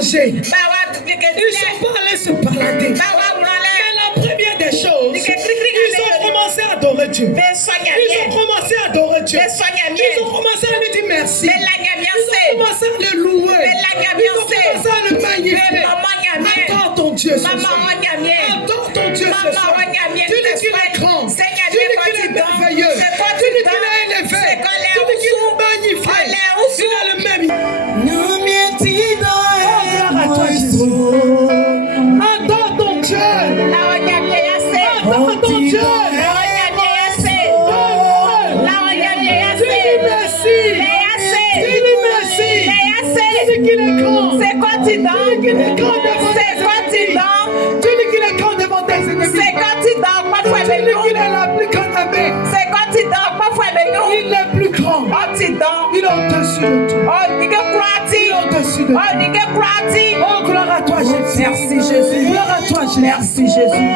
manger. Ils sont pas allés se balader. Mais la première des choses, ils ont commencé à adorer Dieu. Ils ont commencé à adorer Dieu. Ils ont commencé à lui dire merci. Ils ont commencé à le louer. Ils ont commencé à le magnifier. Adore ton Dieu ce soir. Adore ton Dieu ce soir. Tu dis qu'il est grand. Tu dis qu'il est merveilleux. Tu dis qu'il est élevé. Tu dis qu'il est magnifié. Il a le même. Adore ton Dieu. Adore ton Dieu. Qu'il est grand. C'est quoi tu dors? C'est quoi tu dors? Tu dis qu'il est grand devant tes ennemis. C'est quoi tu dors? Parfois tu dis qu'il est la plus grande aimée. C'est quoi tu dors? Parfois il est plus grand. Oh tu dors. Il est au-dessus de tout. Oh il est au-dessus de tout. Oh il est oh gloire à toi Jésus. Merci Jésus. Gloire à toi Jésus. Merci Jésus.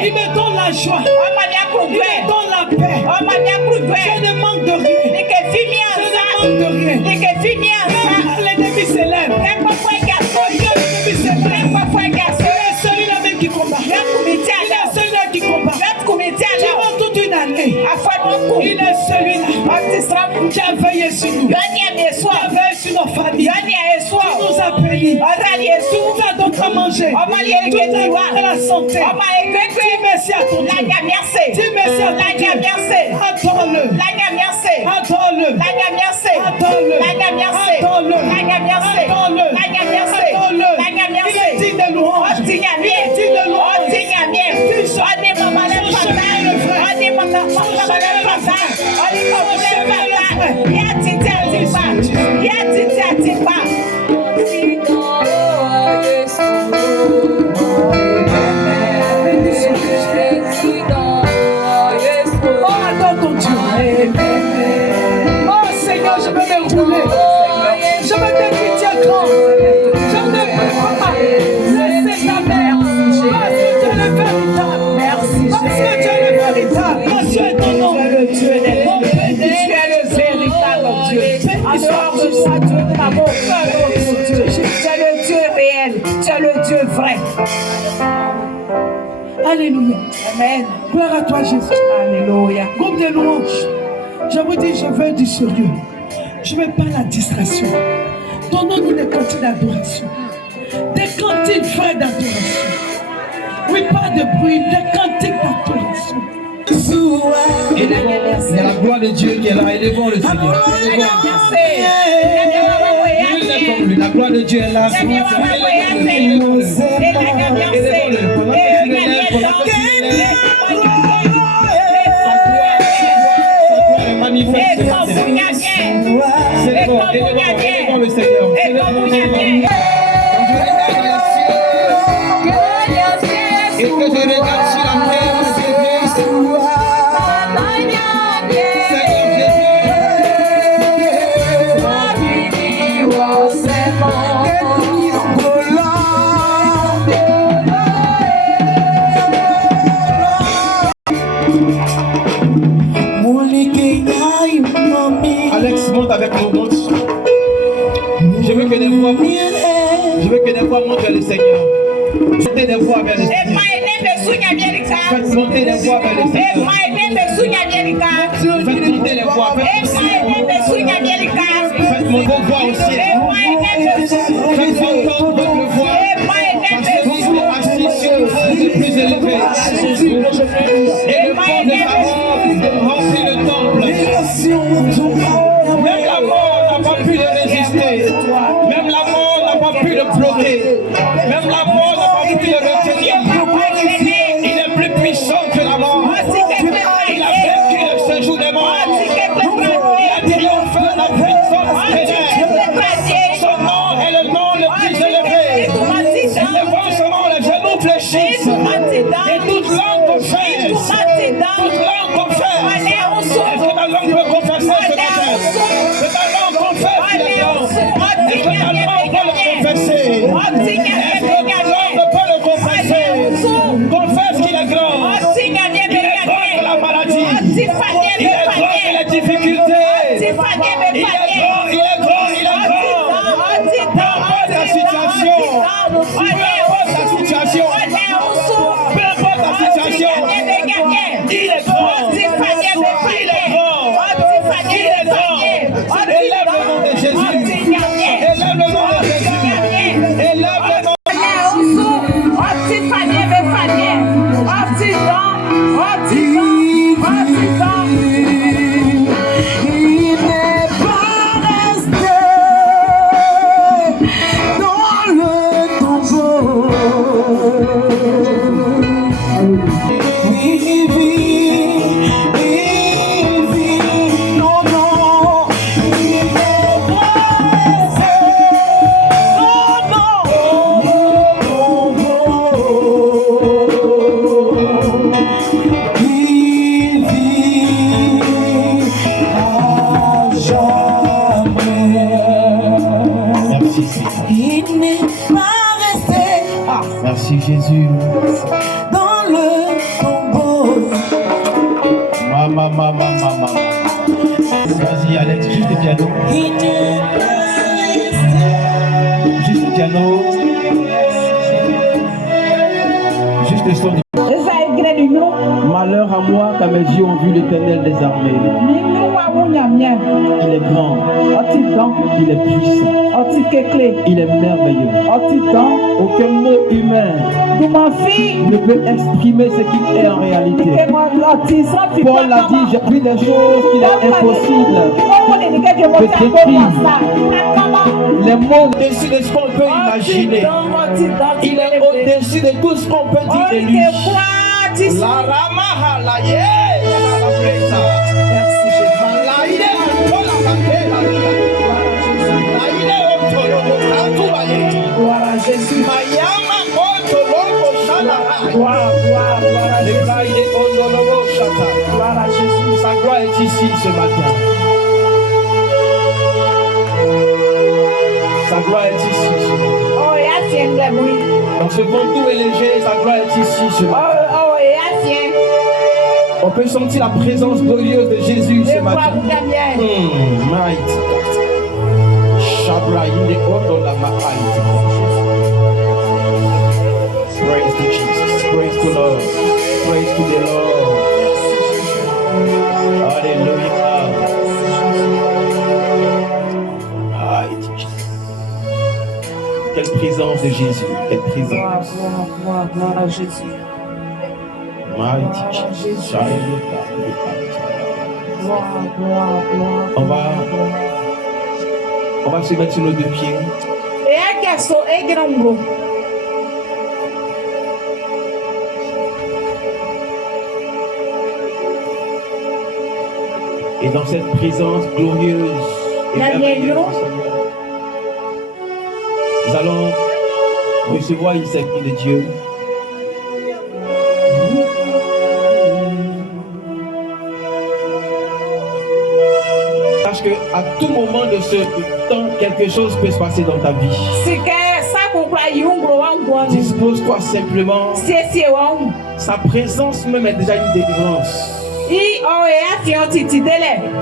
Il me donne la joie. Il me donne la paix. Je ne manque de rien. Je ne manque de rien. L'ennemi s'élève. C'est celui-là même qui combat. C'est celui-là qui combat. Durant toute une année, il est celui-là qui a veillé sur nous. Qui a veillé sur nos familles. Qui nous a bénis. Qui nous a donné à manger. Qui nous a donné la santé. Dis merci à ton Dieu. Dis merci à ton Dieu. Adore-le. Adore-le. Adore-le. Adore-le. Adore-le. Il est digne de louange. Il est digne de louange. Oh Seigneur, je vais me rouler. Je vais te dire grand. Je ne peux pas laisser ta mère. Parce que tu es le véritable. Merci. Parce que tu es le véritable. Parce que tu es ton nom. Tu es le Dieu des noms. Tu es le véritable Dieu. En dehors de ça, Dieu n'a aucun Dieu. Tu es le Dieu réel. Tu es le Dieu vrai. Alléluia. Amen. Gloire à toi, Jésus. Alléluia. Groupe de louanges. Je vous dis, je veux du sérieux. Je ne veux pas la distraction. Donnons-nous des cantiques d'adoration. Des cantiques vraies d'adoration. Oui, pas de bruit, des cantiques d'adoration. Il y a la gloire de Dieu qui est là. Il est bon le Seigneur. Il est bon. La gloire de Dieu est là. C'est bon le Seigneur. Et que je regarde sur la terre de Jésus. Alex monte avec nous, monte. Je veux que des voix montent. Je veux que des voix montent vers le Seigneur. Montez des voix vers le Seigneur. Faites monter les voix vers le Seigneur. Faites monter les voix. Faites monter vos voix au ciel. Faites entendre votre voix. Parce que vous êtes assis sur le trône le plus élevé. Et le vent de parole remplit le temple. Même la mort n'a pas pu le résister. Même la mort n'a pas pu le bloquer. Même la mort n'a pas pu le retenir. Il est plus puissant que la mort. Il a vaincu le séjour des morts. Il a triomphé la puissance des ténèbres. Son nom est le nom le plus élevé. Devant son nom, les genoux fléchissent. Et toute langue confesse. Toute langue confesse. Est-ce que ta langue peut confesser ce matin? Que ta langue confesse qu'il est grand. Est-ce que ta langue peut le confesser? Est-ce que ta langue peut le confesser? Confesse qu'il est grand. Il est grand que la maladie. Il est grand que les difficultés. Il est grand, il est grand, il est grand. Peu importe la situation. Peu importe la situation. Peu importe la situation. Il est grand. Il est grand. Il est grand. Élève le nom de Jésus. Élève le nom de Jésus. Élève le nom. Merci Jésus. Dans le tombeau. Maman. Vas-y Alex, juste le piano. Juste le piano. Juste le son. Malheur à moi car mes yeux ont vu l'Éternel des armées. Il est grand. Il est puissant. Il est merveilleux. Aucun mot humain ne peut exprimer ce qu'il est en réalité. Paul a dit, j'ai pris des choses qu'il est impossible de décrire. Les mots au-dessus de ce qu'on peut imaginer. Il est au-dessus de tout ce qu'on peut dire de lui. La ramaha la ye la presa. Merci Jésus. La ide tola bakela. La ide otolo tantu baye. Gloire à Jésus. Mayama otolo shana. Gloire à Jésus. La ide ondolo shata. Gloire à Jésus. Sa gloire est ici ce matin. Sa gloire est ici ce matin. Oh, et à dans ce vent doux et léger, sa gloire est ici ce matin. On peut sentir la présence glorieuse de Jésus ce matin. Mighty. Praise to Jesus. Praise to Lord. Praise to the Lord. Hallelujah. Mighty Jesus. Quelle présence de Jésus. Quelle présence. Gloire à Jésus. Mighty Jesus. On va se mettre sur nos deux pieds. Et dans cette présence glorieuse et merveilleuse, nous allons recevoir une service de Dieu. Sache qu'à tout moment de ce temps, quelque chose peut se passer dans ta vie. Dispose-toi simplement. Sa présence même est déjà une délivrance.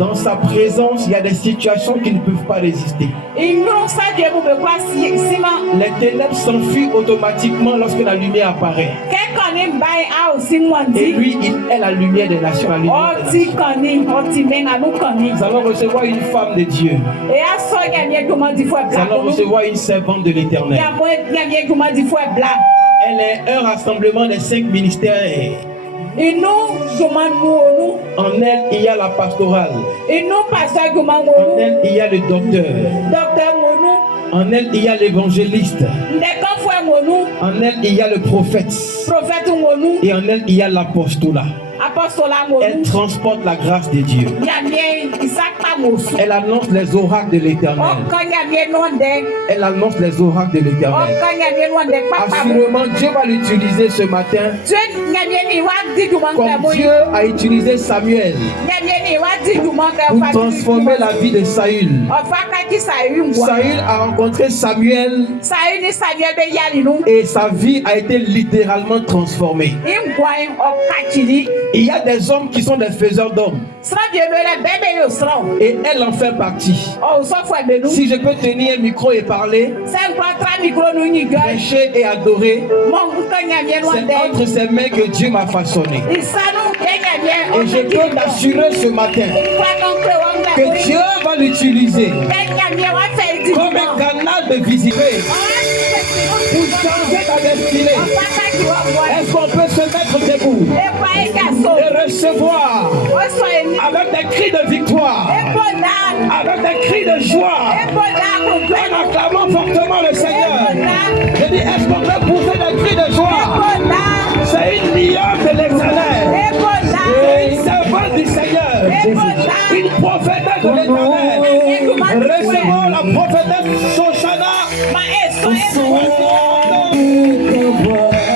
Dans sa présence, il y a des situations qui ne peuvent pas résister. Les ténèbres s'enfuient automatiquement lorsque la lumière apparaît. Et lui, il est la lumière des nations. La lumière des nations. Nous allons recevoir une femme de Dieu. Nous allons recevoir une servante de l'Éternel. Elle est un rassemblement des 5 ministères. En elle, il y a la pastorale. En elle, il y a le docteur. En elle, il y a l'évangéliste. En elle, il y a le prophète. Et en elle, il y a l'apostolat. Elle transporte la grâce de Dieu. Elle annonce les oracles de l'Éternel. Elle annonce les oracles de l'Éternel. Assurément, Dieu va l'utiliser ce matin comme Dieu a utilisé Samuel pour transformer la vie de Saül. Saül a rencontré Samuel et sa vie a été littéralement transformée. Il y a des hommes qui sont des faiseurs d'hommes. Et elle en fait partie. Si je peux tenir un micro et parler, prêcher et adorer, c'est entre ces mains que Dieu m'a façonné. Et je peux t'assurer ce matin que Dieu va l'utiliser comme un canal de visiter pour changer ta destinée. Est-ce qu'on peut se mettre debout et recevoir avec des cris de victoire, avec des cris de joie, en acclamant fortement le Seigneur? Je dis, est-ce qu'on peut pousser des cris de joie? C'est une lionne de l'Éternel, une servante du Seigneur, une prophétesse de l'Éternel. Recevons la prophétesse Shoshana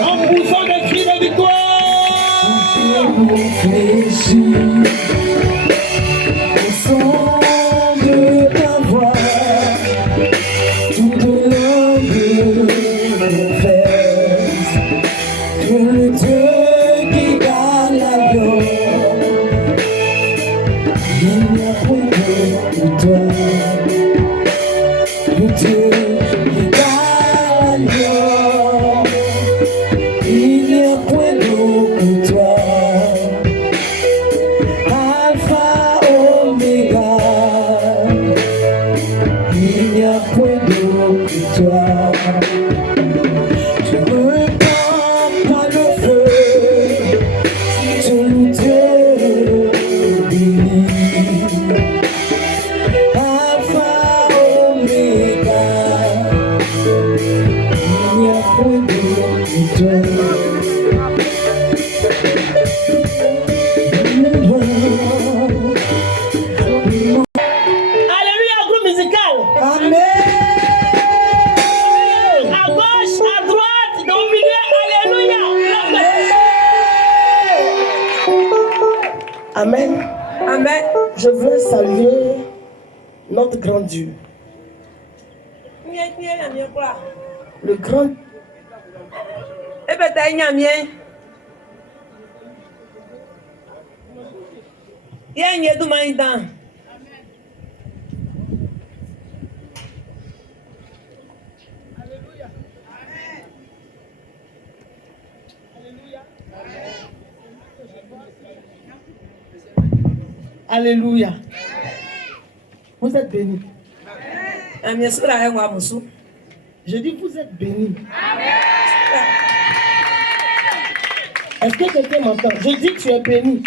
en poussant des cris de victoire. Au son de ta voix, toute langue confesse que le Dieu qui garde l'avion, il n'y a point de toi. Le Dieu qui garde l'avion, il n'y a point d'autre que toi. Alpha, Oméga, il n'y a point d'autre que toi. Je repars par le feu, tout Dieu béni. Alpha, Oméga, il n'y a point d'autre que toi. Alléluia, groupe musical. Amen. À gauche, à droite, dans le milieu, alléluia. Amen. Amen. Je veux saluer notre grand Dieu, le grand Alléluia. Vous êtes bénis. Je dis vous êtes bénis. Est-ce que quelqu'un m'entend? Je dis tu es béni.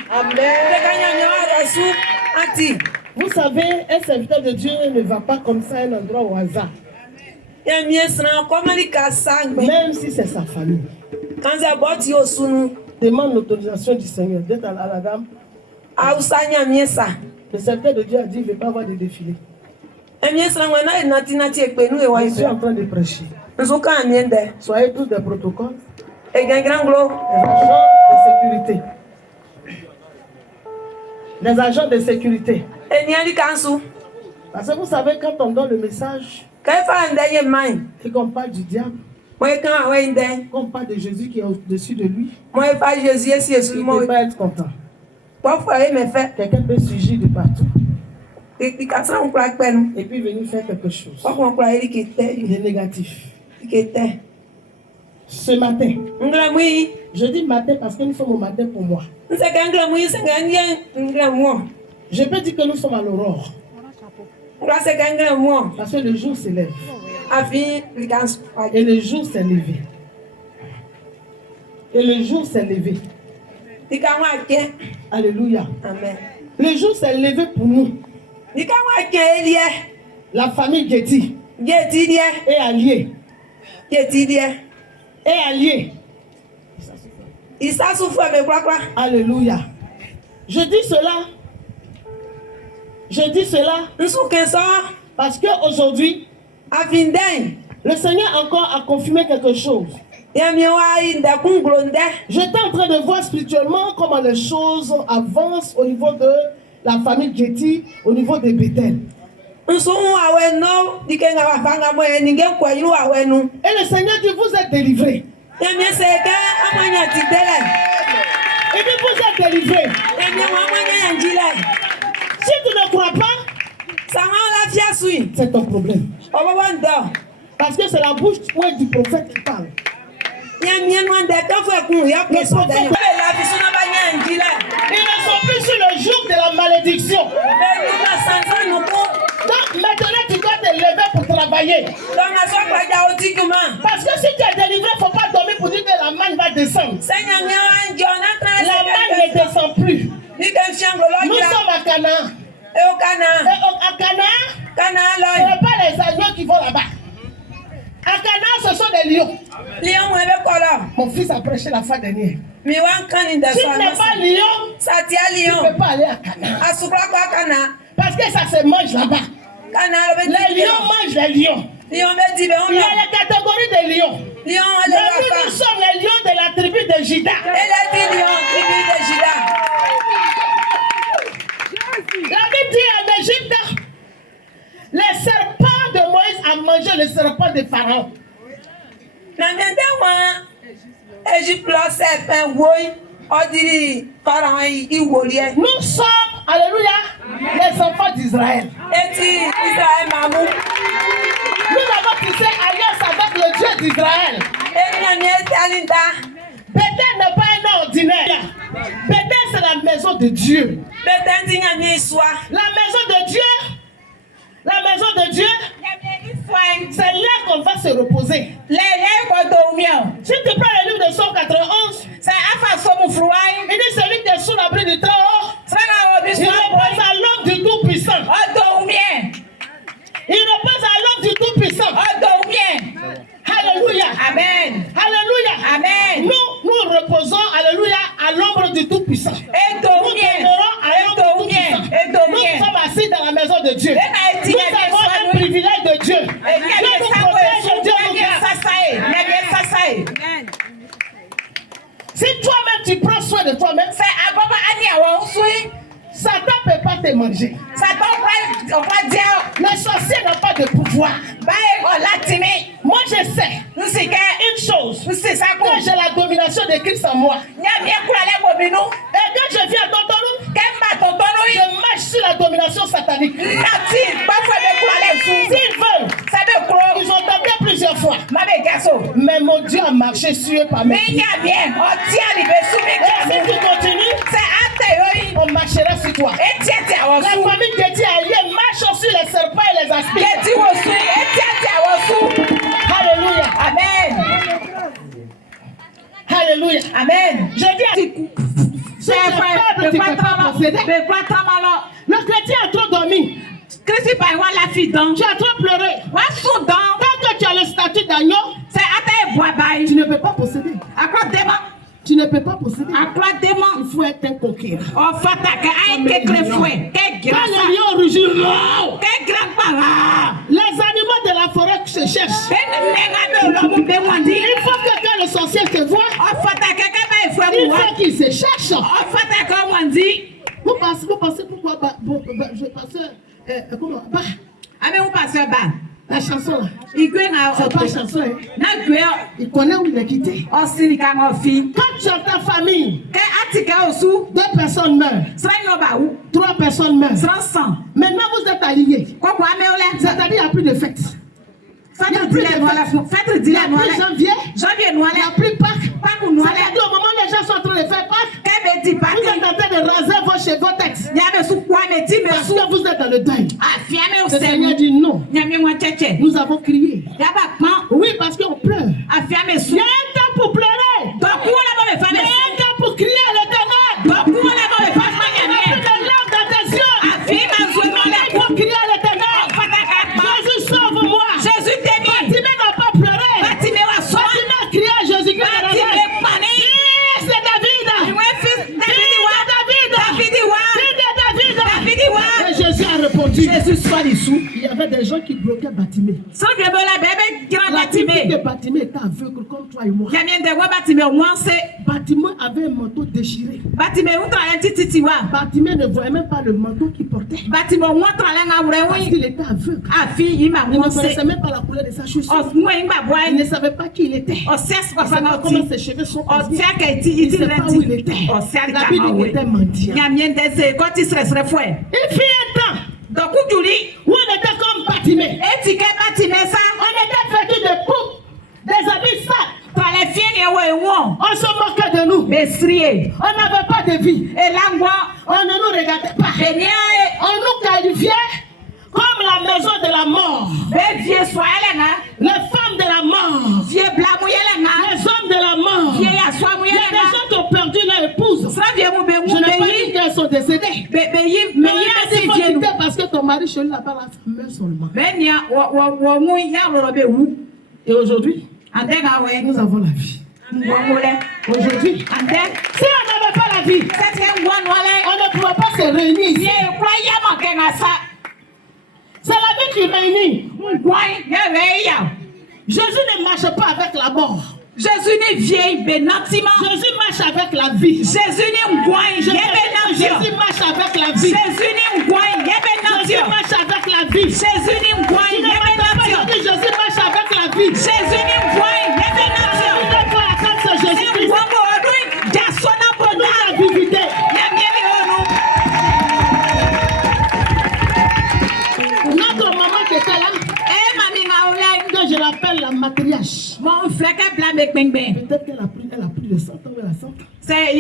Vous savez, un serviteur de Dieu ne va pas comme ça à un endroit au hasard. Même si c'est sa famille. Demande l'autorisation du Seigneur. D'être à la dame. Le serviteur de Dieu a dit il ne veut pas avoir de défilé. Je suis en train de prêcher. Soyez tous des protocoles. Des agents de sécurité. Des agents de sécurité. Parce que vous savez, quand on donne le message et qu'on parle du diable, qu'on parle de Jésus qui est au-dessus de lui, il ne peut pas être content. Quelqu'un peut surgir de partout et puis venir faire quelque chose de négatif. Ce matin, je dis matin parce que nous sommes au matin pour moi. Je peux dire que nous sommes à l'aurore parce que le jour s'élève et le jour s'est levé. Et le jour s'est levé. Alléluia. Amen. Le jour s'est levé pour nous. La famille Getty. et allié. Et allié. Alléluia. Je dis cela parce qu'aujourd'hui, le Seigneur encore a confirmé quelque chose. J'étais en train de voir spirituellement comment les choses avancent au niveau de la famille Getty, au niveau des Bethel. Et le Seigneur dit, vous êtes délivrés. Il dit, vous êtes délivrés. Si tu ne crois pas, c'est ton problème. Parce que c'est la bouche du prophète qui parle. Ils ne sont plus sur le joug de la malédiction. Donc maintenant tu dois te lever pour travailler. Parce que si tu es délivré, il ne faut pas dormir pour dire que la manne va descendre. La manne ne descend plus. Nous sommes à Canaan. Et à Canaan, ce n'est pas les agneaux qui vont là-bas. À Canaan, ce sont des lions. Mon fils a prêché la fois dernière. Si tu n'es pas lion, tu ne peux pas aller à Canaan. Parce que ça se mange là-bas. Les lions mangent les lions. Il y a les catégories de lions. Nous sommes les lions de la tribu de Juda. La Bible dit en Égypte, les serpents de Moïse ont mangé les serpents de Pharaon. Nous sommes, alléluia, les enfants d'Israël. Nous avons tissé alliance avec le Dieu d'Israël. Bethel n'est pas un nom ordinaire. Bethel, c'est la maison de Dieu. La maison de Dieu. La maison de Dieu, c'est là qu'on va se reposer. Si tu prends le livre de Somme 91, il dit celui qui est sous l'abri du Très-Haut, il repose à l'homme du Tout-Puissant. Il repose à l'homme du Tout-Puissant. Alléluia. Amen. Alléluia. Amen. Nous reposons, alléluia, à l'ombre du Tout-Puissant. Nous demeurons à l'ombre du Tout-Puissant. Nous sommes assis dans la maison de Dieu. Nous avons un privilège de Dieu. Dieu nous protège, Dieu nous garde. Si toi-même tu prends soin de toi-même, Satan ne peut pas te manger. Le sorcier n'a pas de pouvoir. Moi je sais une chose, que j'ai la domination de Christ en moi. Et quand je viens à Totonou, je marche sur la domination satanique. S'ils veulent, ils ont tenté plusieurs fois. Mais mon Dieu a marché sur eux par mes pieds. Et si tu continues, on marchera sur toi. La famille qui est alliée marche sur les serpents et les aspects. Alléluia. Amen. Alléluia. Amen. Je dis à le chrétien a trop dormi. Tu as trop pleuré. Tant que tu as le statut d'agneau, tu ne peux pas posséder. Tu ne peux pas posséder. Il faut être un conquérant. Quand le lion rugit, les animaux de la forêt se cherchent. Il faut que quand le sorcier te voit, il faut qu'il se cherche. Vous pensez pourquoi je passais la chanson là. C'est pas chanson. Il connaît où il est quitté. Quand tu as ta famille, 2 personnes meurent, 3 personnes meurent. Maintenant vous êtes alliés. C'est-à-dire qu'il n'y a plus de fête. Il n'y a plus janvier, il n'y a plus Pâques. C'est-à-dire au moment où les gens sont en train de faire Pâques, vous êtes en train de raser vos cheveux, vos têtes. Parce que vous êtes dans le deuil. Le Seigneur dit non. Nous avons crié. Oui, parce qu'on pleure. Il y a un temps pour pleurer. Il y a un temps pour crier à l'Éternel. Il n'y a plus de larmes dans tes yeux. Il faut crier à l'Éternel. Jésus, sauve-moi. qui bloquait Batimé. La tribu de Batimé était aveugle comme toi et moi. Batimé avait un manteau déchiré. Batimé ne voyait même pas le manteau qu'il portait. Parce qu'il était aveugle. Il ne connaissait même pas la couleur de sa chaussure. Il ne savait pas qui il était. Il ne savait pas comment ses cheveux sont posés. Il ne savait pas où il était. La Bible était mendiant. Il fit un temps où on était comme Batimé. On était vêtus de coupes, des habits sales. On se moquait de nous. On n'avait pas de vie. On ne nous regardait pas. On nous qualifiait comme la maison de la mort. Les femmes de la mort. Les hommes de la mort. Il y a des gens qui ont perdu leur épouse. Je n'ai pas dit qu'elles sont décédées. Mais il y a des difficultés parce que ton mari chez lui là-bas la femme seulement. Et aujourd'hui, nous avons la vie. Aujourd'hui, si on n'avait pas la vie, on ne pourrait pas se réunir ici. C'est la vie qui réunit. Jésus ne marche pas avec la mort. Jésus marche avec la vie. Jésus marche avec la vie. Jésus marche avec la vie. Jésus marche avec la vie. Notre maman qui était là, que je l'appelle la matriarche. Peut-être qu'elle a plus de 100 ans, elle a 100 ans. C'est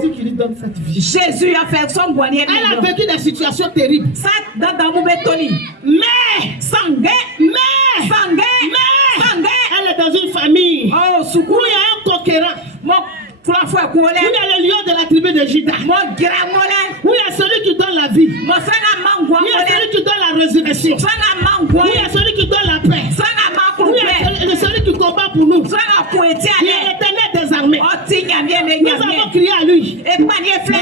Jésus qui lui donne cette vie. Jésus a fait son boignet. Elle a vécu des situations terribles. Mais elle est dans une famille où il y a un conquérant. Où il y a le lion de la tribu de Juda. Où il y a celui qui donne la vie. Où il y a celui qui donne la résurrection. Où il y a celui qui donne la paix. Où il y a celui qui combat pour nous. Il y a l'éternel des armées. Nous avons crié à lui. Et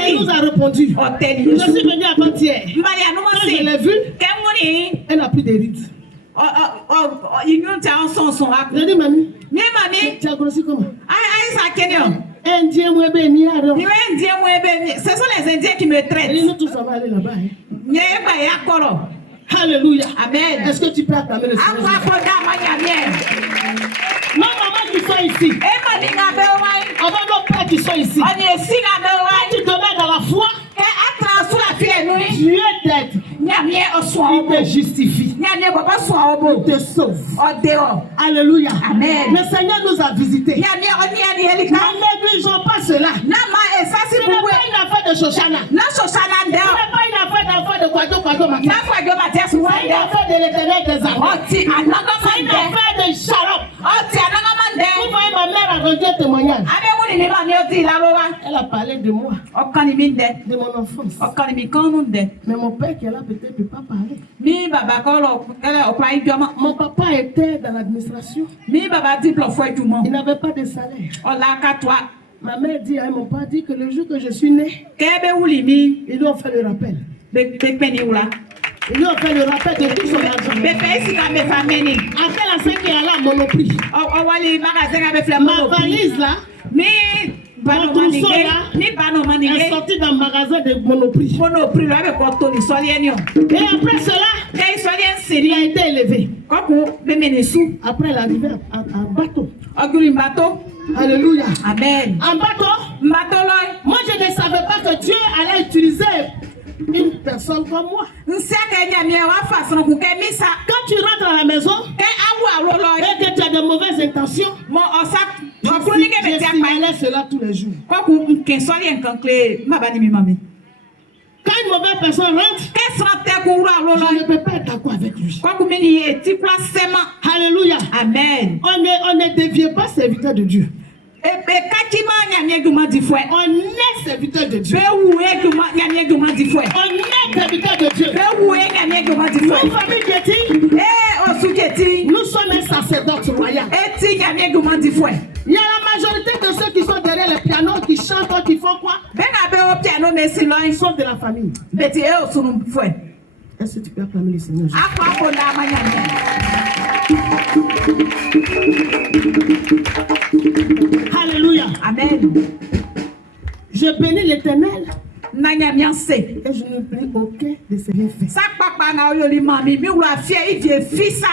il nous a répondu. Je suis venu avant-hier. Quand je l'ai vu, elle n'a plus de rides. Je dis, mamie, tu as grossi comment? Indien, moi, ben, ce sont les Indiens qui me traitent. nous tous, on va aller là-bas. Alléluia. Amen. Est-ce que tu peux acclamer le Seigneur? Nos mamans qui sont ici, avant nos pères qui sont ici, quand tu te mets dans la foi, Dieu t'aide. Il te justifie. Il te sauve. Alléluia. Amen. Le Seigneur nous a visités. Ne négligeons pas cela. Ce n'est pas une affaire de Shoshana. Ce n'est pas une affaire d'enfant de Kwado Mathias. C'est une affaire de l'éternel des armées. C'est une affaire de Shalom. Vous voyez, ma mère a rendu un témoignage. Elle a parlé de moi, de mon enfance. Mais mon père qui est là peut-être ne peut pas parler. Mon papa était dans l'administration. Il n'avait pas de salaire. Ma mère dit à mon père dit que le jour que je suis né, ils lui ont fait le rappel. Ils lui ont fait le rappel de tout son argent. Après la 5 qui est là, Monoprix. Ma valise là, mon trousseau là, est sorti dans le magasin de Monoprix. Et après cela, il a été élevé. Après l'arrivée en bateau. Alléluia. Amen. En bateau, moi je ne savais pas que Dieu allait utiliser une personne comme moi. Quand tu rentres à la maison et que tu as de mauvaises intentions, je signalais cela tous les jours. Quand une mauvaise personne rentre, je ne peux pas être d'accord avec lui. Alléluia. Amen. On ne devient pas serviteur de Dieu. On est serviteur de Dieu. On est serviteur de Dieu. Nous, famille Getty, nous sommes un sacerdoce royal. Il y a la majorité de ceux qui sont derrière le piano, qui chantent, qui font quoi? Ils sont de la famille. Est-ce que tu peux acclamer le Seigneur Jésus? Alléluia. Amen. Je bénis l'Éternel Nanya mianse. et je ne prie aucun de ses bienfaits. Sa papa na oyoli mami mi wura fie ivie fisa.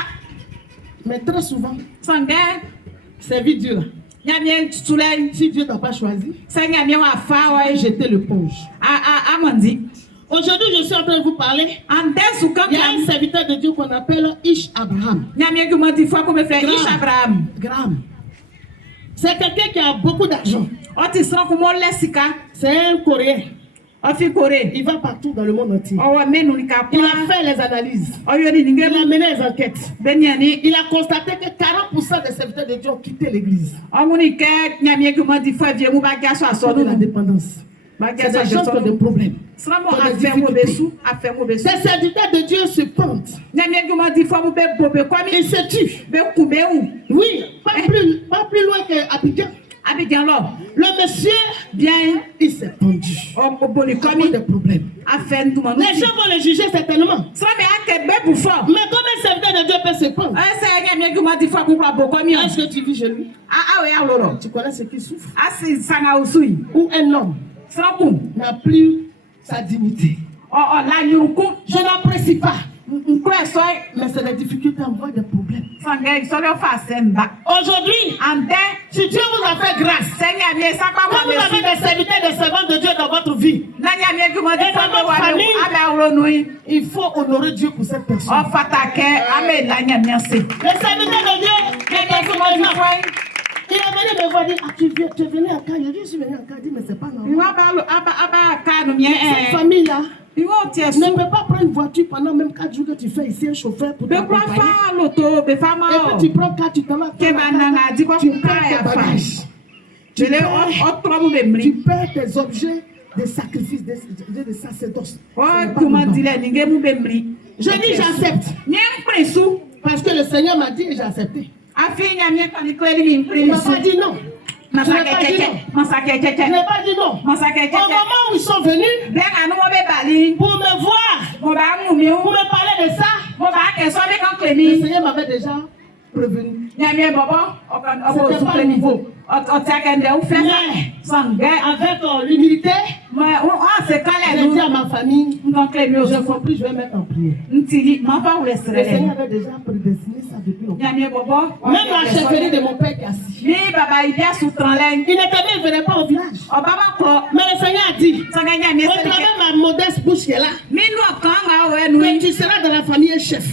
Mais très souvent, Sangue. c'est vite dur. Nyamien tutulei. Si Dieu t'a pas choisi, Sa nyamien wa fa wa jeter l'éponge. amandi. Aujourd'hui, je suis en train de vous parler. Andesu kan Il y a un serviteur de Dieu qu'on appelle Ish Abraham. nyamien ki moti fo ko me frère Graham. Ish Abraham. Graham. C'est quelqu'un qui a beaucoup d'argent. Oti sran ko mo lesika. C'est un Coréen. Ofi kore. Il va partout dans le monde entier. Owa menu ni ka Il kwa. a fait les analyses. Oyoli Il ninge a mené les enquêtes. beniani. Il a constaté que 40% des serviteurs de Dieu ont quitté l'église. Omuni ke nyamien ki moti fo vie mu ba ga so C'est aso de la nu. dépendance. Ba C'est ga so des gens qui ont aso des nu. problèmes. Sran mo Qui ont des affaire mo difficultés. besu, affaire mo besu. Ces serviteurs de Dieu se pendent. Nyamien ki moti fo mo be bobe kwa mi. Ils se tuent. Be kube ou. Oui, pas plus loin qu'Abidjan. Abidjan lo. Le monsieur, Bien. il s'est pendu. O boli Il komi. a des problèmes. Affaire tout monde. Les gens vont le juger certainement. Sran me ake be bu fo. Mais comment un serviteur de Dieu peut se pendre? Ese nyamien ki moti fo ku kwa bo komi. Est-ce que tu vis chez lui? We aloro. Tu connais ce qui souffre? Asi sanga usui. Où un homme Sran kum. n'a plus sa dignité. La nyuruku. Je n'apprécie pas. Nkwe soy. Mais c'est la difficulté à voir des problèmes. Sanga solo fa semba. Aujourd'hui, Ande. si Dieu vous a fait grâce, Senya mi sakwa quand mo vous avez besu. des serviteurs et des servants de Dieu dans votre vie, Na nyamien ki moti Et fo dans mo votre wa famille. le abe awronui. il faut honorer Dieu pour cette personne. O fatake ame la nyamien se. Les serviteurs de Dieu, Nyamien ki moti fo. il est venu me voir dire, ah, tu es venu à Caen. Je suis venu à Caen. Il dit, mais c'est pas normal. Iwa aba kanu mien Cette famille-là Iwo tie ne su. peut pas prendre une voiture pendant même 4 jours que tu fais ici un chauffeur pour Be kwa t'accompagner. fa loto be fa ma Et o. puis tu prends 4, tu t'en vas. Ke ba nanga di kwa Tu kuka perds ya tes fa. bagages. Jele o tromu be Tu mri. perds tes objets de sacrifice, de sacerdoce. O Ce n'est pas kuma normal. dile ninge mu be mri. Je dis j'accepte. Nyem presu. Parce que le Seigneur m'a dit et j'ai accepté. Afi nyamien kan kleli mi Il ne m'a presu. pas dit non. Je n'ai Masake pas dit keke. non. Masake Je keke. n'ai pas dit non. Masake Au keke. moment où ils sont venus Ben anu mo be bali. pour me voir, Mo ba mu mi pour o. me parler de ça, Mo ba ke so be kan le klemi. Seigneur m'avait déjà prévenu. Nyamien bobo. O kan o C'était su pas klemi. nouveau. O takende ou fle. Mais Sangue. avec l'humilité, Ma o se kale j'ai dit nu. à ma famille, Ngon klemi o j'ai su. compris, je vais mettre en prière. Ntili ma fa wule Le Seigneur srele. avait déjà prédestiné ça depuis longtemps. Nyamien bobo. Même la chefferie de mon père qui est assis. Ni baba ibia su tranlen. Il n'était même, il ne venait pas au village. O baba klo. Mais le Seigneur a dit, Sanga nyamien au se travers ke. de ma modeste bouche qui est là, Mi no kanga o que enui. tu seras dans la famille un chef.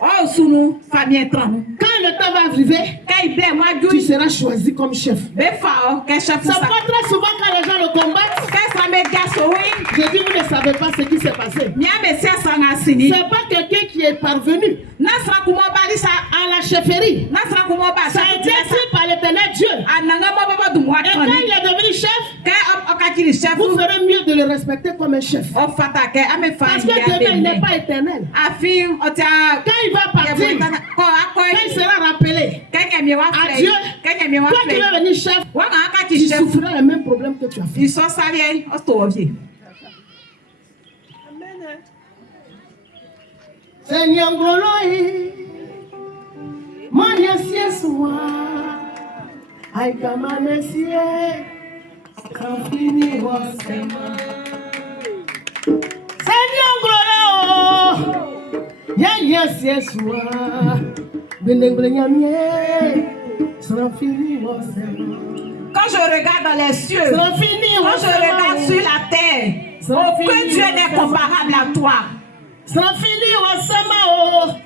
O sunu famille tranu. Quand le temps va arriver, Kai ble moi tu ju. seras choisi comme chef. Be fa o ke chef Ça sa. voit très souvent quand les gens le combattent. Ke sa me ga so wi. Je dis, vous ne savez pas ce qui s'est passé. Nya be se sanga sini. C'est pas quelqu'un qui est parvenu Nasra kumo bali sa. à la chefferie. Nasra kumo ba Ça sa. a été fait par l'éternel Dieu. Ananga mo baba du moi Et quand trani. il est devenu chef, Ke o ka kiri chef. vous ferez mieux de le respecter comme un chef. O fata ke ame fa Parce que demain, il n'est pas éternel. Afi o ta. Quand il va partir, Ko quand akoy. il sera rappelé, Kenya mi wa Adieu. fle. Kenya mi wa toi qui fle. vas venir chef, Wa nga ka tu ti chef. souffriras le même problème que tu as fait. Iso sari o to vie. Seigneur Ngoloi, Mania Sieswa, Aika Manesie, Kafini Wasema. Seigneur Ngoloi, Yanya Sieswa, Benenglenyamie, Sanfini Wasema. Quand je regarde dans les cieux, Sanfini quand je regarde sur la terre, aucun Dieu n'est comparable à toi. Sanfini Wasema,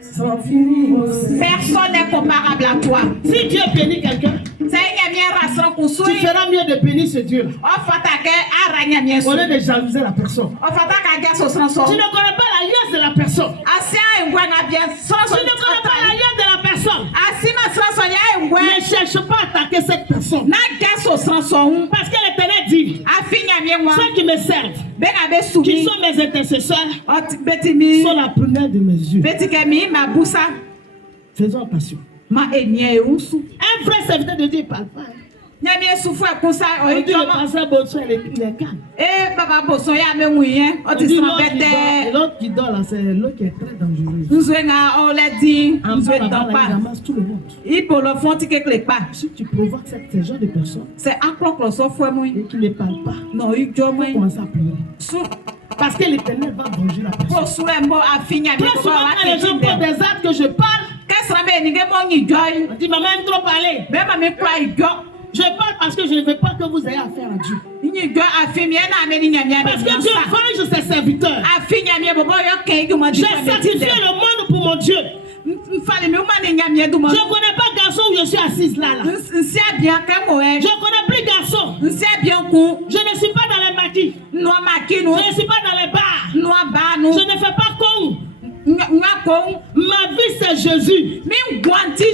Sanfini Wasema. Personne n'est comparable à toi. Si Dieu bénit quelqu'un, Seigneur, bien rassurant pour soi. tu feras mieux de bénir ce Dieu. On fatake aranya bien Au sûr. lieu de jalouser la personne. On fatake gas au sanson. Tu ne connais pas l'alliance de la personne. Asia engwana bien sanson. Tu ne connais pas l'alliance de la personne. Asima sanson ya engwa. Ne cherche pas à attaquer cette personne. Na gas au sanson. Parce que l'Éternel dit, Afinya bien wa. ceux qui me servent, Ben abe qui soubi. sont mes intercesseurs, Ot betimi. sont la première de mes yeux. Betikemi ma busa. Faisons attention. Ma enye usu. Un vrai serviteur de Dieu ne parle pas. Nyamie souffre comme ça, On dit le pasteur Botso, il est calme. Eh, papa Botso, ya me mouillé. On dit l'autre qui dort là, c'est l'autre qui est très dangereux. Nous on l'a dit, nous Il pas. ramasse tout le monde. Il peut le fond, tu ne pas. Si tu provoques ce genre de personnes, c'est encore que le sang fouet moi. Et qui ne parle pas, non, il doit moi. Commence à pleurer. Parce que l'Éternel va venger la personne. Pour soulever un mot à finir. Très souvent, quand les gens font des actes que je parle, on dit maman aime trop parler. Je parle parce que je ne veux pas que vous ayez affaire à Dieu. Parce que Dieu venge ses serviteurs. J'ai sacrifié le monde pour mon Dieu. Je ne connais pas garçon où je suis assise là. Je ne connais plus garçon. Je ne suis pas dans les maquis. Je ne suis pas dans les bars. Je ne fais pas con. Ma vie c'est Jésus.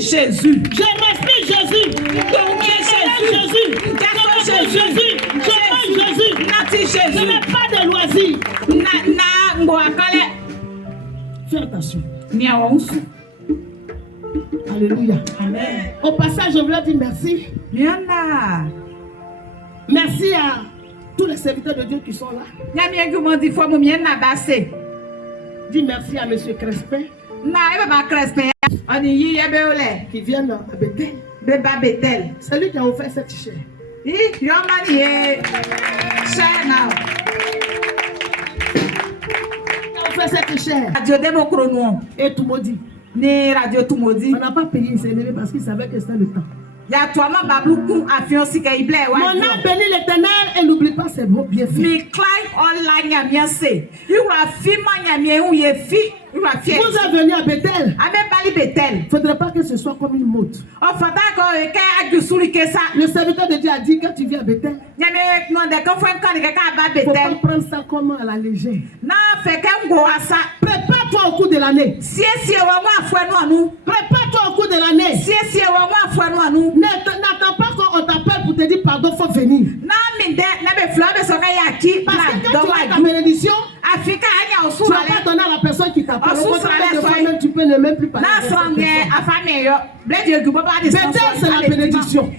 Jésus. Je respire Jésus. Je n'ai pas de loisirs. Fais attention. Alléluia. Amen. Au passage, je voulais dire merci. Merci à tous les serviteurs de Dieu qui sont là. Dis merci à M. Crespin. Qui viennent à Bethel. C'est lui qui a offert cette chair. Qui a offert cette chair. Et tout maudit. On n'a pas payé, c'est élevé parce qu'il savait que c'était le temps. Mon âme bénit l'Éternel et n'oublie pas ses bons bienfaits. Vous êtes venu à Bethel. Il ne faudrait pas que ce soit comme une mode. Le serviteur de Dieu a dit quand tu viens à Bethel, il ne faut pas prendre ça comme à la légère. Prépare-toi au cours de l'année. Prépare-toi au cours de l'année. N'attends pas qu'on t'appelle pour te dire pardon, il faut venir. Parce que quand tu as ta bénédiction, tu ne vas pas donner à la personne qui t'appelle. Tu peux ne même plus parler. Bethel, c'est la bénédiction.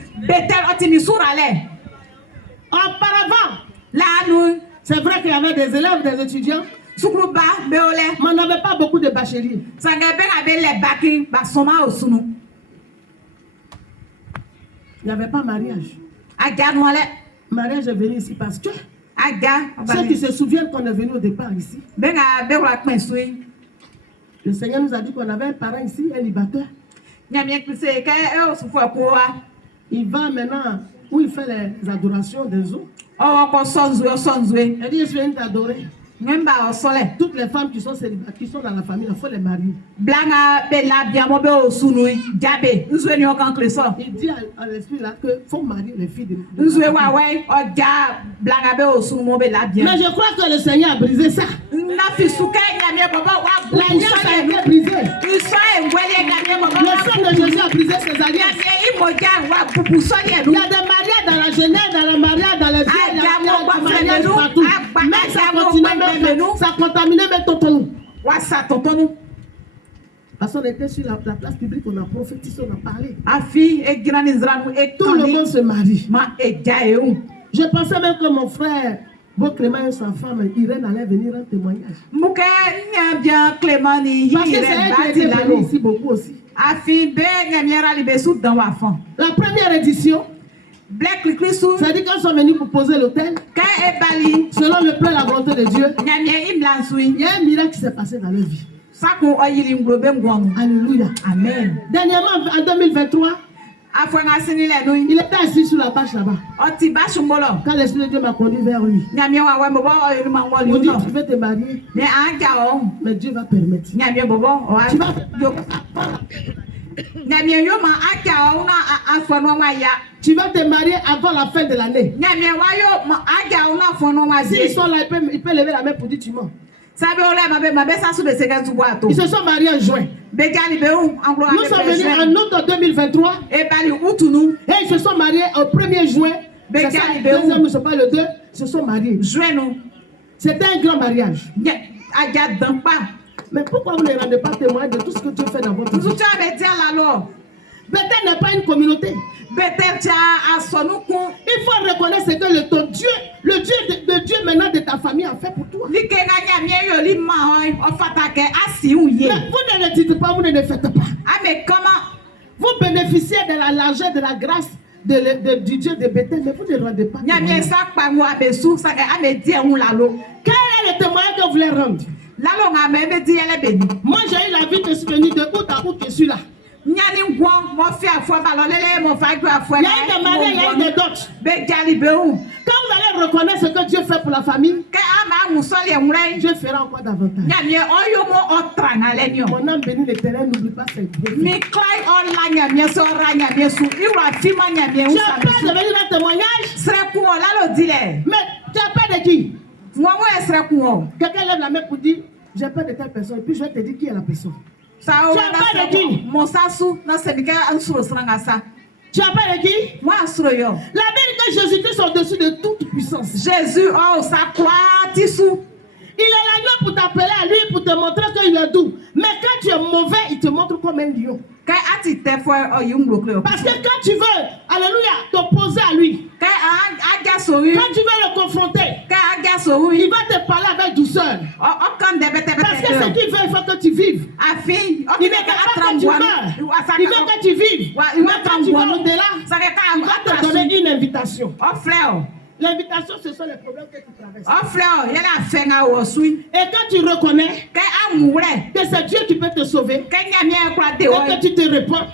Auparavant, c'est vrai qu'il y avait des élèves, des étudiants, mais on n'avait pas beaucoup de bacheliers. Il n'y avait pas mariage. Mariage est venu ici parce que ceux qui se souviennent qu'on est venu au départ ici, le Seigneur nous a dit qu'on avait un parent ici, un libateur. Il va maintenant où il fait les adorations des eaux. Il dit, je viens t'adorer. Toutes les femmes qui sont célibataires, qui sont dans la famille, il faut les marier. Il dit à l'esprit là qu'il faut marier les filles de Mais je crois que le Seigneur a brisé ça. L'alliance a été brisée. Le sang de Jésus a brisé ses alliances. Il y a des mariages dans la Genève, dans le mariage, dans les villes, il y a des mariages partout. Mais ça contaminait même tonton. Parce qu'on était sur la place publique, on a prophétisé, on a parlé. Tout le monde se marie. Je pensais même que mon frère, Beau Clément et sa femme, Irène, allait venir en témoignage. Parce que c'est elle qui était venue ici beaucoup aussi. La première édition, c'est-à-dire quand ils sont venus pour poser l'autel, selon le plan et la volonté de Dieu, il y a un miracle qui s'est passé dans leur vie. Alléluia. Amen. Dernièrement, en 2023, il était assis sur la bâche là-bas. Quand l'Esprit de Dieu m'a conduit vers lui, il dit, tu veux te marier, mais Dieu va permettre. Tu vas te marier avant la fin de l'année. S'ils sont là, ils peuvent lever la main pour dire tu mens. Ils se sont mariés en juin. Nous sommes venus en août 2023. Et ils se sont mariés au 1er juin. Deuxième, ce n'est pas le 2. Ils se sont mariés. C'était un grand mariage. Mais pourquoi vous ne rendez pas témoin de tout ce que Dieu fait dans votre vie? Bethel n'est pas une communauté. Bethel tcha asonuku. Il faut reconnaître ce que ton Dieu, le Dieu de Dieu maintenant de ta famille a fait pour toi. Mais vous ne le dites pas, vous ne le faites pas. Ah mais comment? Vous bénéficiez de la largeur, de la grâce du Dieu de Bethel, mais vous ne le rendez pas. Quel est le témoignage que vous voulez rendre? Moi j'ai eu la vie que je suis venu de août à août que je suis là. Il y a eu des mariés, il y a eu des dots. Quand vous allez reconnaître ce que Dieu fait pour la famille, Dieu fera encore davantage. Mon âme bénit l'Éternel, n'oublie pas cette Dieu. Je peux devenir un témoignage. Mais tu as peur de qui? Quelqu'un lève la main pour dire j'ai peur de telle personne, et puis je vais te dire qui est la personne. Tu as peur de qui? Tu as peur de qui? La Bible dit que Jésus-Christ est au-dessus de toute puissance. Jésus, oh, ça croit, Tissou. Il est l'agneau pour t'appeler à lui, pour te montrer qu'il est doux. Mais quand tu es mauvais, il te montre comme un lion. Parce que quand tu veux, alléluia, t'opposer à lui, quand tu veux le confronter, il va te parler avec douceur. Parce que ce qu'il veut, il faut que tu vives. Il veut que tu meurs. Il veut que tu vives. Mais quand tu vas au-delà, il va te donner une invitation. L'invitation, ce sont les problèmes que tu traverses. Et quand tu reconnais que c'est Dieu qui peut te sauver, et que tu te réponds,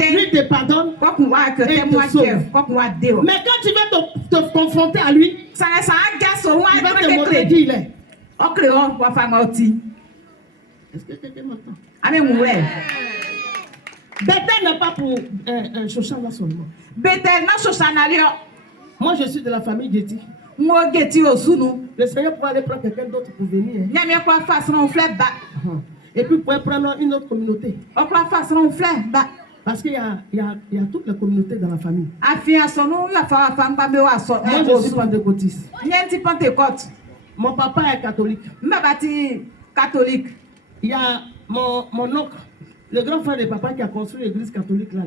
lui te pardonne et te sauve. Mais quand tu vas te confronter à lui, il va te montrer qui il est. Est-ce que quelqu'un m'entend? Bethel n'est pas pour Shoshana seulement. Moi, je suis de la famille Getty. Le Seigneur pourrait aller prendre quelqu'un d'autre pour venir. Et puis, vous pouvez prendre une autre communauté. Parce qu'il y a toutes les communautés dans la famille. Moi, je suis pentecôtiste. Mon papa est catholique. Il y a mon oncle, le grand frère de papa qui a construit l'église catholique là.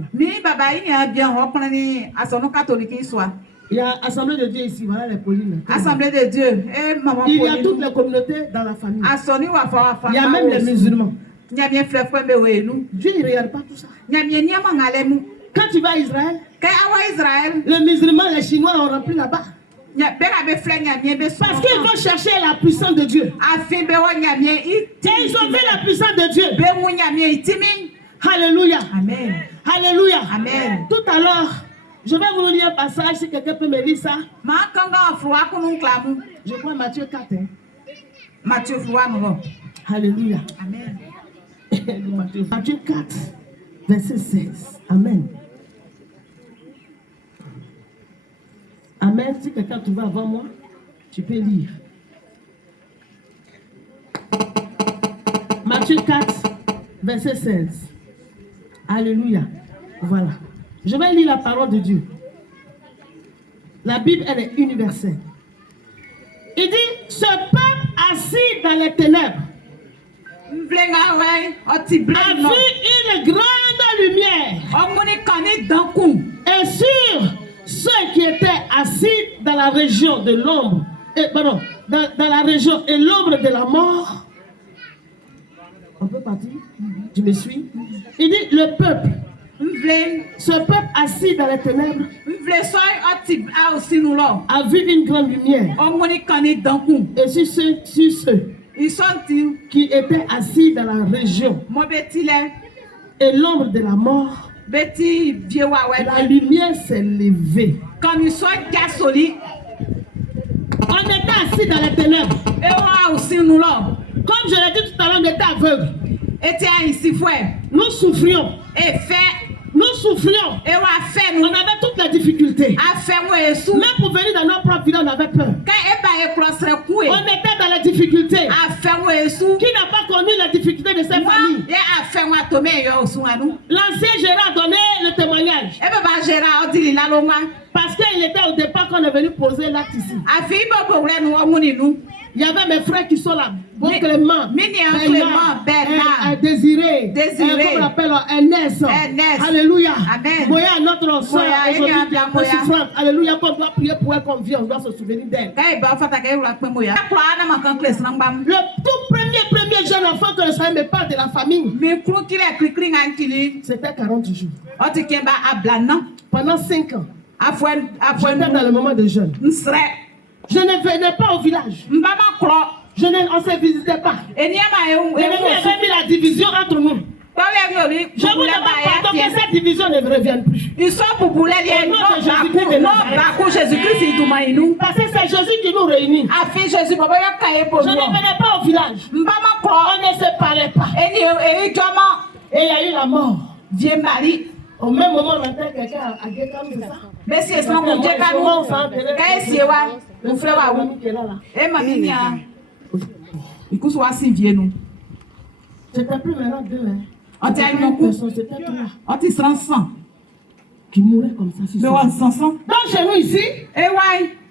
Il y a Assemblée de Dieu ici, voilà les Paulines. Assemblée de Dieu. Il y a toutes les communautés dans la famille. Il y a même les musulmans. Dieu ne regarde pas tout ça. Quand tu vas à Israël, les musulmans, les Chinois ont rempli là-bas. Parce qu'ils vont chercher la puissance de Dieu. Et ils ont vu la puissance de Dieu. Alléluia. Amen. Alléluia. Amen. Tout à l'heure, je vais vous lire un passage, si quelqu'un peut me lire ça. Je crois Matthieu 4. Matthieu 3. Alléluia. Amen. Matthieu 4, verset 16. Amen. Amen. Si quelqu'un trouve avant moi, tu peux lire. Matthieu 4, verset 16. Alléluia. Voilà. Je vais lire la parole de Dieu. La Bible, elle est universelle. Il dit, ce peuple assis dans les ténèbres a vu une grande lumière. Et sur ceux qui étaient assis dans la région de l'ombre, dans la région et l'ombre de la mort. On peut partir? Tu me suis? Il dit, le peuple. Ce peuple assis dans les ténèbres a vu une grande lumière. Et sur ceux qui étaient assis dans la région et l'ombre de la mort, la lumière s'est levée. On était assis dans les ténèbres. Comme je l'ai dit tout à l'heure, on était aveugles. Nous souffrions. Nous souffrions. On avait toutes les difficultés. Même pour venir dans notre propre vie, on avait peur. On était dans les difficultés. Qui n'a pas connu les difficultés de cette famille? L'ancien Gérard a donné le témoignage. Parce qu'il était au départ quand on est venu poser l'acte ici. Il y avait mes frères qui sont là. Bon Clément, Bernard, Désiré, Désiré. comment on l'appelle, Ernest. Alléluia. Amen. Moya, notre soeur, Moya, aujourd'hui, Moya, qui est souffrante. Alléluia, qu'on doit prier pour elle qu'on vit, on doit se souvenir d'elle. Le tout premier jeune enfant que le Seigneur me parle de la famille, c'était 40 jours. Pendant 5 ans, j'étais dans le moment de jeûne. Je ne venais pas au village. On ne se visitait pas. L'ennemi avait mis la division entre nous. Je vous demande pardon que cette division ne revienne plus. Parce que c'est Jésus qui nous réunit. Je ne venais pas au village. On ne se parlait pas. Et il y a eu la mort. Au même moment, on entend quelqu'un à Gekam, c'est ça? C'était plus maintenant 2, c'était 3 qui mouraient comme ça. Donc chez nous ici,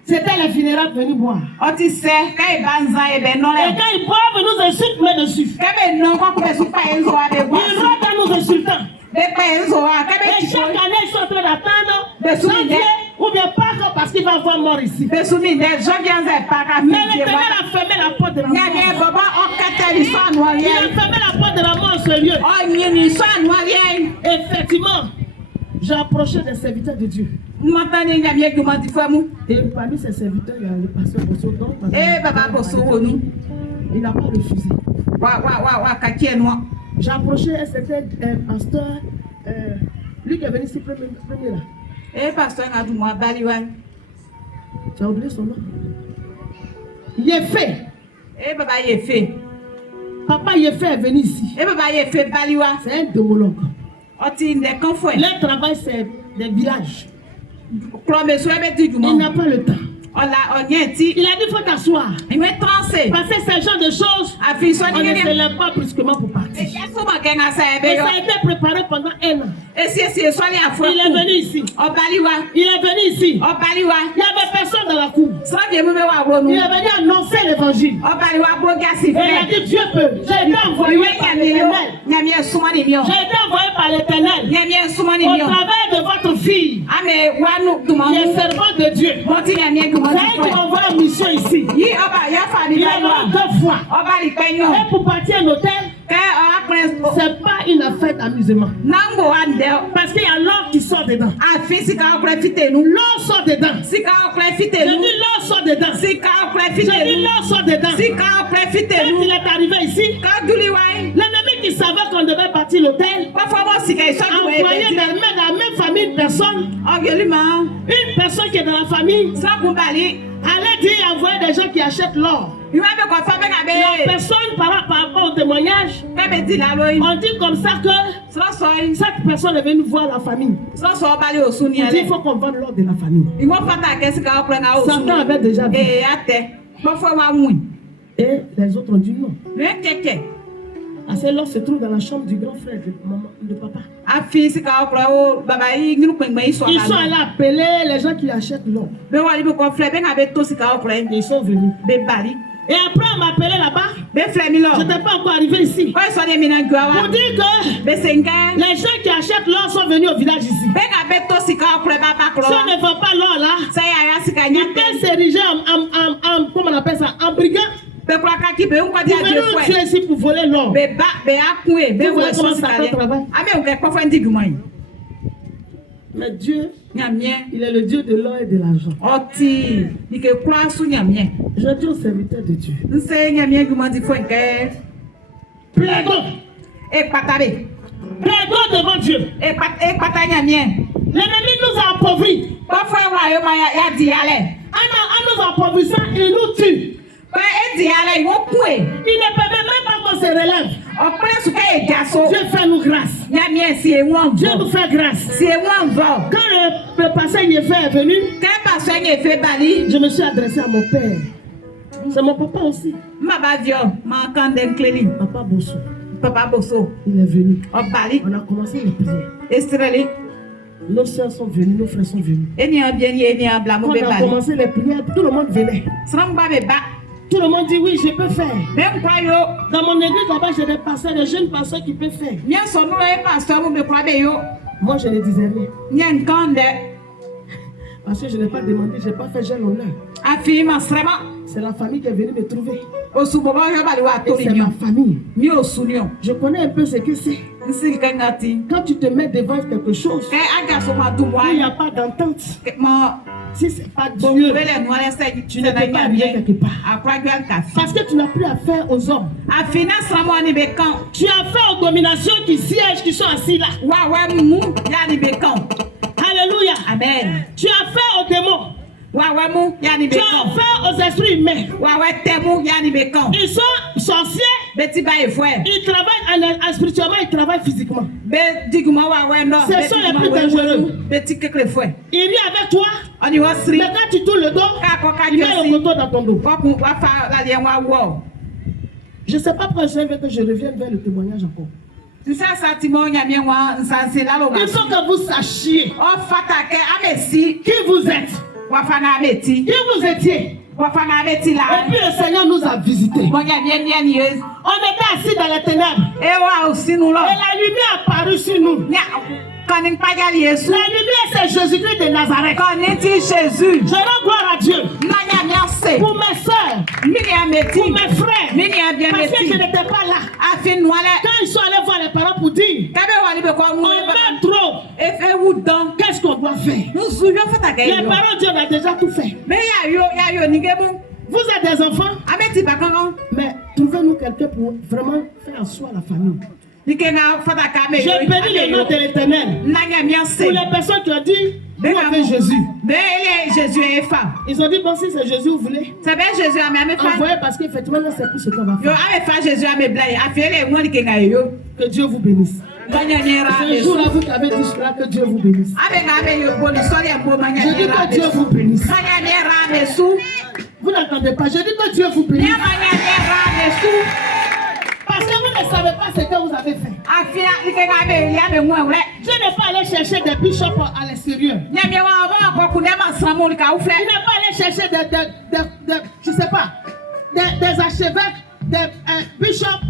c'était les funérailles venus boire. Et quand ils boivent, nous insultent mais dessus. Ils rentrent en nous insultant. Et chaque année, ils sont en train d'attendre janvier ou bien Pâques parce qu'il va avoir mort ici. Mais le Seigneur a fermé la porte de la mort. Il a fermé la porte de la mort en ce lieu. Effectivement, j'ai approché des serviteurs de Dieu. Et parmi ces serviteurs, il y a le pasteur Bosso. Il n'a pas refusé. J'ai approché un certain pasteur, lui qui est venu ici premier là. Tu as oublié son nom? Yéfé. Papa Yéfé est venu ici. C'est un domologue. Leur travail, c'est des villages. Il n'a pas le temps. Il a dit il faut t'asseoir. Parce que ce genre de choses, on ne se lève pas brusquement pour partir. Et ça a été préparé pendant 1 an. Il est venu ici. Il est venu ici. Il n'y avait personne dans la cour. Il est venu annoncer l'évangile. Et il a dit Dieu peut. J'ai été envoyé par l'Éternel. J'ai été envoyé par l'Éternel au travers de votre fille. Qui est servante de Dieu. C'est elle qui envoie la mission ici. Il est venu 2 fois. Et pour partir à l'hôtel, c'est pas une affaire d'amusement. Parce qu'il y a l'or qui sort dedans. L'or sort dedans. Je dis l'or sort dedans. Je dis l'or sort dedans. Quand il est arrivé ici, l'ennemi qui savait qu'on devait partir à l'hôtel envoyait la même famille de personnes. Une personne qui est dans la famille allait dire envoyer des gens qui achètent l'or. La personne par rapport au témoignage, on dit comme ça que cette personne est venue voir la famille. On dit il faut qu'on vende l'or de la famille. Satan avait déjà vu. Et les autres ont dit non. Parce que l'or se trouve dans la chambre du grand frère de papa. Ils sont allés appeler les gens qui achètent l'or. Ils sont venus. Et après on m'a appelé là-bas. Je n'étais pas encore arrivé ici. Pour dire que les gens qui achètent l'or sont venus au village ici. Si on ne vend pas l'or là, ils peuvent s'ériger en comment on appelle ça, en brigand. Vous venez nous tuer ici pour voler l'or. Vous voyez comment Satan travaille. Mais Dieu, il est le Dieu de l'or et de l'argent. Je dis aux serviteurs de Dieu, plaidons. Plaidons devant Dieu. L'ennemi nous a appauvris. En nous appauvrissant, il nous tue. Il ne peut même pas qu'on se relève. Dieu fait nous grâce. Dieu nous fait grâce. Quand le pasteur Yéfé est venu, je me suis adressé à mon père. C'est mon papa aussi. Papa Bosso. Il est venu. On a commencé les prières. Nos soeurs sont venues, nos frères sont venus. On a commencé les prières, tout le monde venait. Tout le monde dit oui, je peux faire. Dans mon église là-bas, j'ai des pasteurs, des jeunes pasteurs qui peuvent faire. Moi, je ne disais rien. Parce que je n'ai pas demandé, je n'ai pas fait j'ai l'honneur. C'est la famille qui est venue me trouver. Et c'est ma famille. Je connais un peu ce que c'est. Quand tu te mets devant quelque chose, il n'y a pas d'entente. Si ce n'est pas Dieu, tu ne peux pas arriver quelque part. Parce que tu n'as plus affaire aux hommes. Tu as affaire aux dominations qui siègent, qui sont assis là. Alléluia. Amen. Tu as affaire aux démons. Tu as affaire aux esprits humains. Ils sont sorciers. Ils travaillent spirituellement, ils travaillent physiquement. Ce sont les plus dangereux. Il vit avec toi. Mais quand tu tournes le dos, il met le couteau dans ton dos. Je ne sais pas pourquoi je veux que je revienne vers le témoignage encore. Il faut que vous sachiez qui vous êtes. Qui vous étiez. Et puis le Seigneur nous a visités. On était assis dans les ténèbres. Et la lumière a apparu sur nous. La lumière, c'est Jésus-Christ de Nazareth. Je rends gloire à Dieu. Pour mes soeurs, pour mes frères, parce que je n'étais pas là. Quand ils sont allés voir les parents pour dire, on meurt trop. Qu'est-ce qu'on doit faire? Les parents disent, on a déjà tout fait. Vous êtes des enfants, mais trouvez-nous quelqu'un pour vraiment faire en soi la famille. Je bénis le nom de l'Éternel pour les personnes qui ont dit vous avez Jésus. Ils ont dit bon, si c'est Jésus vous voulez envoyez, parce qu'effectivement c'est pour ce qu'on va faire. Que Dieu vous bénisse. Ce jour-là vous qui avez dit cela, que Dieu vous bénisse. Je dis que Dieu vous bénisse. Vous n'entendez pas, je dis que Dieu vous bénisse. Parce que vous ne savez pas ce que vous avez fait. Je n'ai pas allé chercher des bishops à l'extérieur. Je n'ai pas allé chercher je ne sais pas, des archevêques, des bishops,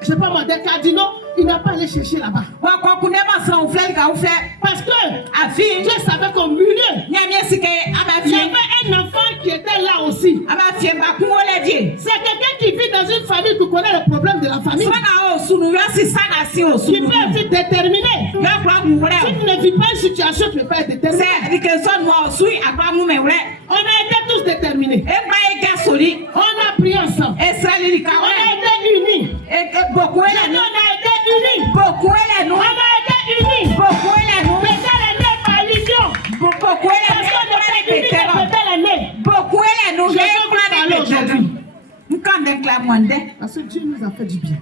je sais pas moi, des cardinaux. Il n'a pas allé chercher là-bas. Parce que Dieu savait qu'au milieu, il y avait un enfant qui était là aussi. C'est quelqu'un qui vit dans une famille qui connaît le problème de la famille. Qui peut être déterminé. Si tu ne vis pas une situation, tu ne peux pas être déterminé. On a été tous déterminés. On a prié ensemble. On a été unis. On a été unis. Beaucoup est nous. On a été unis. Beaucoup est nous. Péter les nez par l'union. Beaucoup est nous. Parce qu'on est unis de péter les nez. Beaucoup est nous. Je vais vous parler aujourd'hui. Parce que Dieu nous a fait du bien.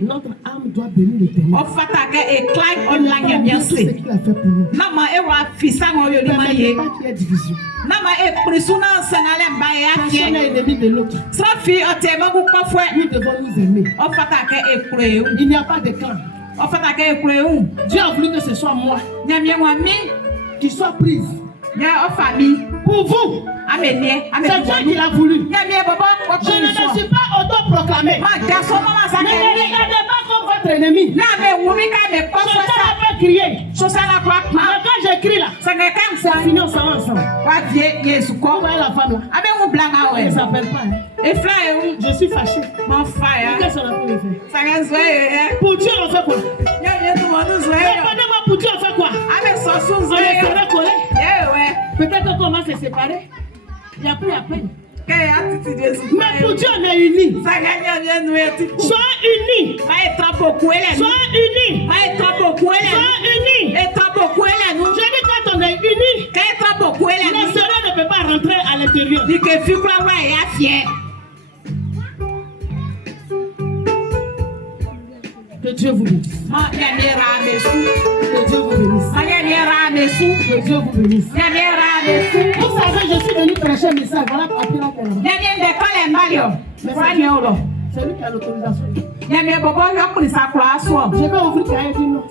Notre âme doit bénir l'Éternel. On n'a pas oublié tout ce qu'il a fait pour nous. Permettez pas qu'il y ait division. Personne n'est ennemi de l'autre. Nous devons nous aimer. Il n'y a pas de clan. Dieu a voulu que ce soit moi qui soit prise. Pour vous, c'est Dieu qui l'a voulu. Je ne me suis pas auto-proclamé. Ne regardez pas comme votre ennemi. Je pas crier. Mais quand j'écris là, c'est fini, on s'en va ensemble. Vous voyez la femme là? Elle ne s'appelle pas. Je suis fâché. Qu'est-ce qu'on a pu faire? Pour Dieu, on fait quoi? Répondez-moi, pour Dieu, on fait quoi? On est serré collé. Peut-être qu'on va se séparer. Il n'y a plus à peine. Mais pour Dieu, on est unis. Sois unis. Sois unis. Je dis quand on est unis, le Seigneur ne peut pas rentrer à l'intérieur. Que Dieu vous bénisse. Que Dieu vous bénisse. Que Dieu vous bénisse. Vous savez, je suis venu prêcher un message. Voilà, c'est lui qui a l'autorisation. Je vais ouvrir cahier du nom.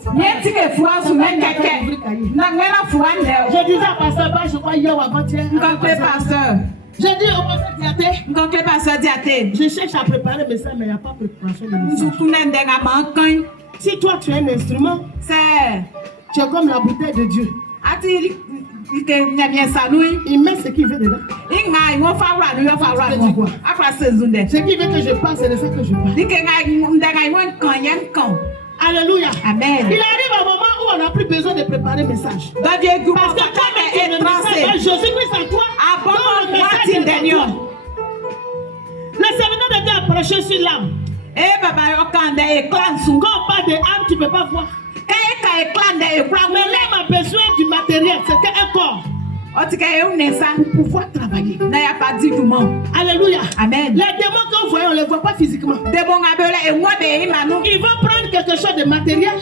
Je disais à pasteur, je crois hier ou avant-hier. J'ai dit au pasteur Diaté. Donc le pasteur Diaté. Je cherche à préparer mes sœurs, mais il n'y a pas de préparation de message. Si toi tu es un instrument, tu es comme la bouteille de Dieu. Il met ce qu'il veut dedans. Ce qu'il veut que je passe, c'est de ça que je parle. Alléluia. Amen. Il arrive un moment où on n'a plus besoin de préparer le message. Parce que quand le message, Jésus-Christ en toi, le serviteur de Dieu a prêché sur l'âme. Quand on parle de âme, tu ne peux pas voir. Mais l'âme a besoin du matériel, c'était un corps. Pour pouvoir travailler. Alléluia. Amen. Les démons qu'on voit, on ne les voit pas physiquement. Ils vont prendre quelque chose de matériel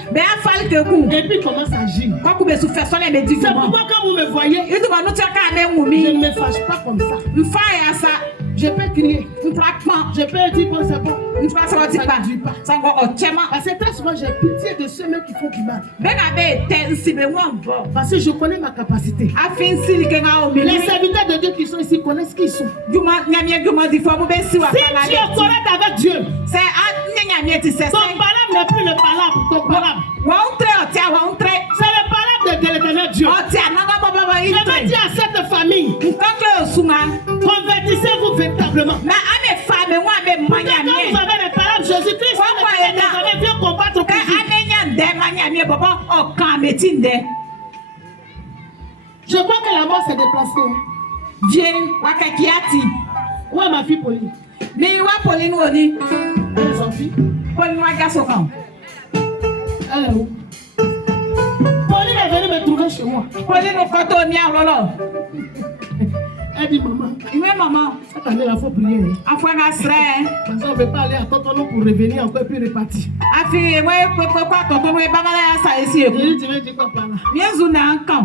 et puis commencent à agir. C'est pourquoi quand vous me voyez, je ne me fâche pas comme ça. Je peux crier. Je peux dire que c'est bon. Ça ne dit pas. Parce que très souvent, j'ai pitié de ceux qui font du mal. Parce que je connais ma capacité. Les serviteurs de Dieu qui sont ici connaissent qui ils sont. Si tu es correct avec Dieu, ton palabre n'est plus le palabre. Ton palabre. C'est le palabre de l'éternel Dieu. Je veux dire à cette famille, convertissez-vous véritablement. Quand vous avez le palabre Jésus-Christ, vous allez bien combattre pour vous. Je crois que la mort s'est déplacée. Où est ma fille Pauline? Elle est sortie. Elle est où? Pauline est venue me trouver chez moi. Elle dit maman, cette année il faut prier. Parce qu'on ne peut pas aller à Totono pour revenir encore plus repartir. Je dis tu veux dire quoi par là?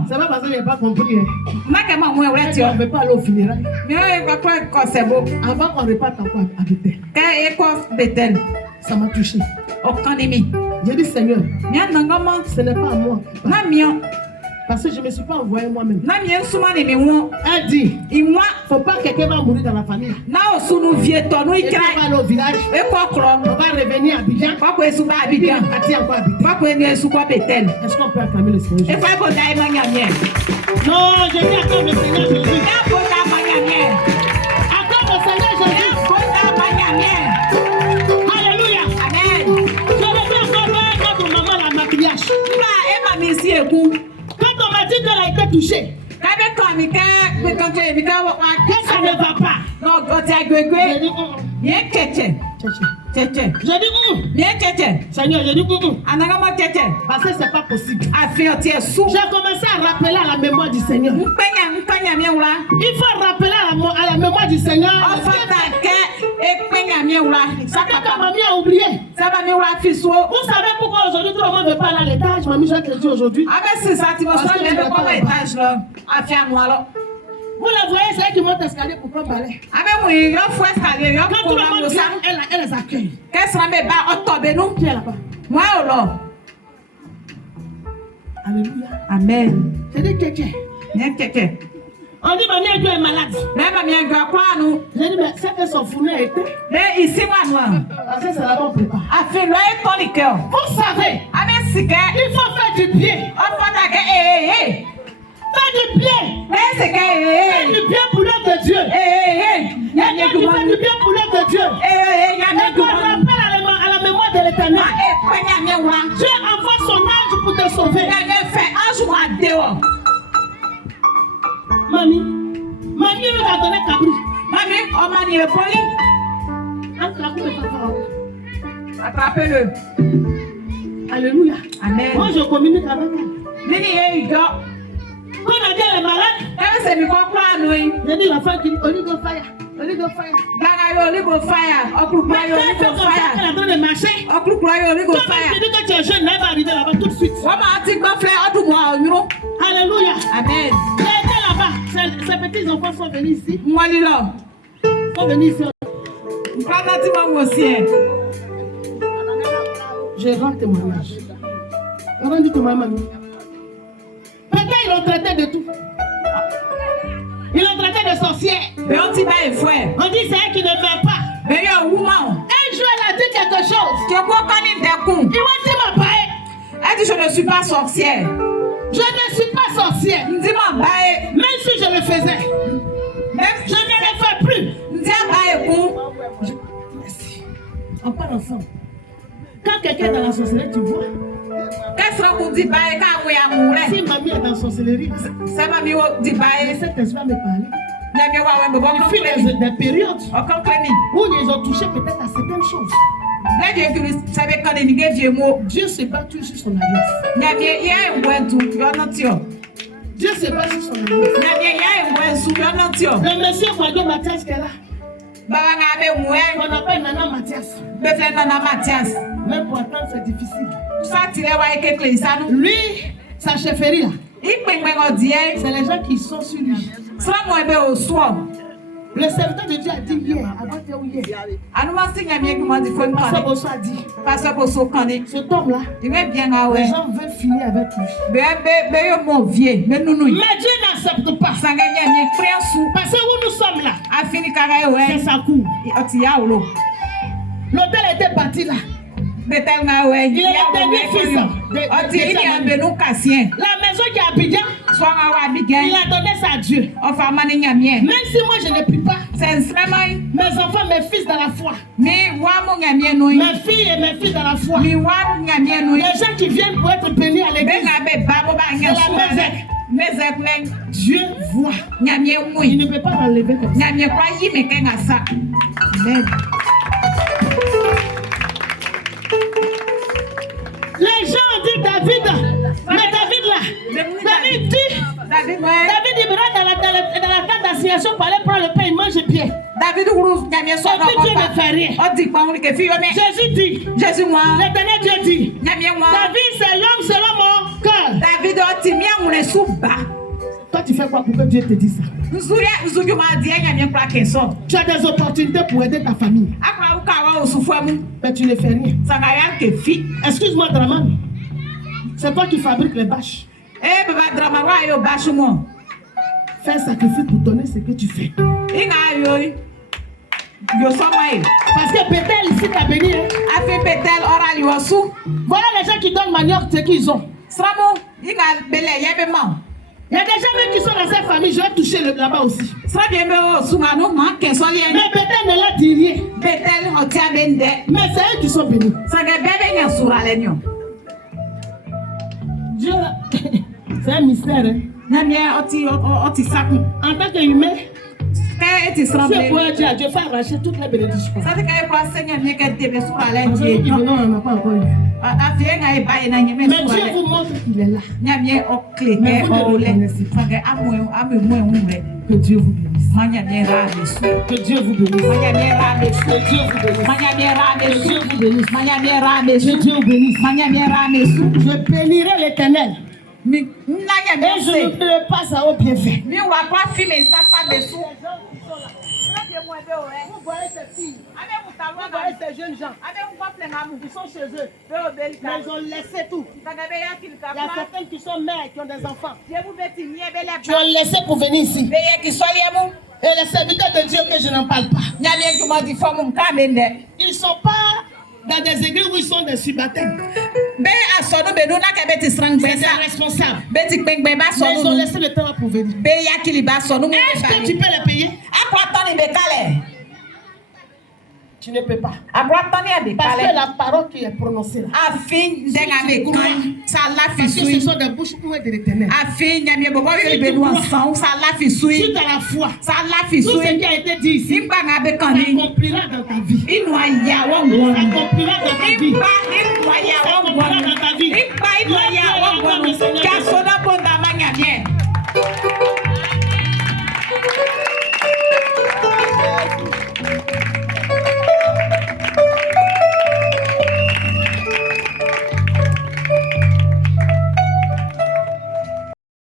C'est pas parce que je n'ai pas compris. On ne peut pas aller au funérailles. Avant qu'on reparte encore à Bethel. Ça m'a touché. J'ai dit Seigneur, ce n'est pas à moi. Parce que je ne me suis pas envoyé moi-même. Elle dit, il ne faut pas que quelqu'un va mourir dans la famille. Et on va aller au village. On va revenir à Abidjan. Est-ce qu'on peut acclamer le Seigneur? Non, je dis acclame le Seigneur Jésus. Acclame le Seigneur Jésus. Alléluia. Amen. Je reviens encore notre maman la maquillage. Quand on m'a dit qu'elle a été touchée, que ça ne va pas. Je dis Seigneur, je dis parce que c'est pas possible. J'ai commencé à rappeler à la mémoire du Seigneur. Il faut rappeler à la mémoire du Seigneur. Quand mamie a oublié. Vous savez pourquoi aujourd'hui tout le monde ne veut pas aller à l'étage? Mamie, j'ai créé aujourd'hui. Vous la voyez, c'est elle qui monte l'escalier pour prendre balai. Quand tout le monde vient, elle les accueille. Qui est là-bas? Alléluia. Amen. C'est dit quelqu'un. On dit mamie elle est malade. J'ai dit mais c'est que son fourneau a été. Parce que c'est là qu'on prépare. Vous savez, il faut faire du bien. Fais du bien. Fais du bien pour l'œuvre de Dieu. Il y a quelqu'un qui fait du bien pour l'œuvre de Dieu. Et qu'on rappelle à la mémoire de l'Éternel. Dieu envoie son ange pour te sauver. Mamie nous a donné Cabri. Attrapez-le. Alléluia. Amen. Moi je communique avec elle. Quand on a dit elle est malade, j'ai dit la femme qui dit Oligo fire. Elle est en train de marcher. Quand tu dis que tu es jeune, elle va arriver là-bas tout de suite. Alléluia. Amen. Elle était là-bas. Ses petits enfants sont venus ici. Sont venus ici. Je rends témoignage. On rend du témoignage. Peut-être ils l'ont traité de tout. Ils l'ont traité de sorcier. sorcière. Mais on dit pas un frère. On dit c'est elle qui ne meurt pas. Mais il y a un woman. Un jour, elle a dit quelque chose. Tu vois qu'on est des coups. Il m'a dit ma baie. Elle dit je ne suis pas sorcière. Je ne suis pas sorcière. Dis ma baie. Même si je le faisais. Même Je ne le fais plus. dis ma baie coup. Merci. On parle ensemble. Quand quelqu'un est dans la sorcellerie, tu vois. Qu'est-ce qu'on dit baie quand on est amoureux? Si mamie est dans la sorcellerie, Ça va mieux dit baie. cet esprit va me parler. Il Il fait des périodes où ils ont touché peut-être à certaines choses. Dieu se bat toujours sur son alliance. Dieu se bat sur son alliance. Le monsieur Kwado Mathias qui est là. On appelle Nana Mathias. Même pour attendre, c'est difficile. Lui, sa chefferie là. C'est les gens qui sont sur lui. Le serviteur de Dieu a dit hier, Pasteur Bosso a dit, cet homme-là, les gens veulent finir avec lui. Mais Dieu n'accepte pas. Parce que où nous sommes là, c'est sa cour. L'hôtel était bâti là. Il est le dernier fils de la maison qui est à Abidjan. Il a donné ça à Dieu. Même si moi je ne prie pas, mes enfants, mes fils dans la foi, mes filles et mes fils dans la foi, les gens qui viennent pour être bénis à l'église, c'est la maison. Dieu voit. Il ne peut pas l'enlever comme ça. Amen. Les gens ont dit David, mais David là, David dit, il ira dans la carte d'assignation pour aller prendre le pain, il mange pied. David Dieu ne fait rien. Jésus dit, l'Éternel Dieu dit, David c'est l'homme selon mon cœur. Toi tu fais quoi pour que Dieu te dise ça? Tu as des opportunités pour aider ta famille. Mais tu ne fais rien. Excuse-moi, Draman. C'est toi qui fabriques les bâches. Fais un sacrifice pour donner ce que tu fais. Parce que Bethel ici t'a béni. Voilà les gens qui donnent manioc ce qu'ils ont. Il y a des gens même qui sont dans cette famille, je vais toucher là-bas aussi. Mais Bethel ne l'a dit rien. Mais c'est eux qui sont bénis. Dieu, c'est un mystère. En tant qu'humain, si on pourrait dire à Dieu, faire arracher toutes les bénédictions. Non, on n'a pas encore eu. Mais Dieu vous montre qu'il est là. Mais vous ne le connaissez pas. Que Dieu vous bénisse. Que Dieu vous bénisse. Que Dieu vous bénisse. Que Dieu vous bénisse. Je bénirai l'Éternel. Et je ne peux pas ça au bienfait. Vous voyez ces filles, vous voyez ces jeunes gens, ils sont chez eux, mais ils ont laissé tout. Il y a certaines qui sont mères, qui ont des enfants. Tu as laissé pour venir ici. Et les serviteurs de Dieu que je n'en parle pas. Ils ne sont pas dans des églises où ils sont des subalternes. C'est des responsables. Mais ils ont laissé le temps pour venir. Est-ce que tu peux les payer? Tu ne peux pas. Parce que la parole qui est prononcée là, parce que ce sont des bouches ouvertes de l'Éternel. Si tu as la foi, tout ce qui a été dit ici, ça accomplira dans ta vie. Ça accomplira dans ta vie. Ça accomplira dans ta vie.